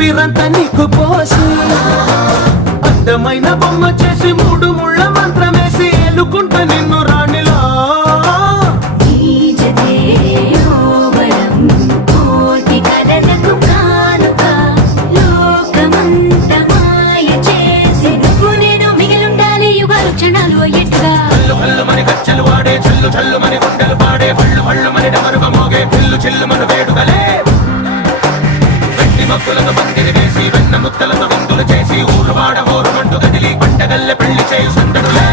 ఊపిరంతా నీకు పోసి అందమైన బొమ్మ చేసి మూడు ముళ్ళ మంత్రమేసి ఎలుకుంటా నిన్ను రాణిలా గచ్చలు వాడే చల్లు చల్లు మన గుండెలు పాడే పళ్ళు పళ్ళు మన డమరుగ మోగే పిల్లు చిల్లు మన వేడుకలే వెండి మక్కులతో పందిరి వేసి వెన్న ముత్తలతో విందులు చేసి ఊరు వాడ హోరు మంటు కదిలి పంటగల్లె పెళ్లి చేయు సందడులే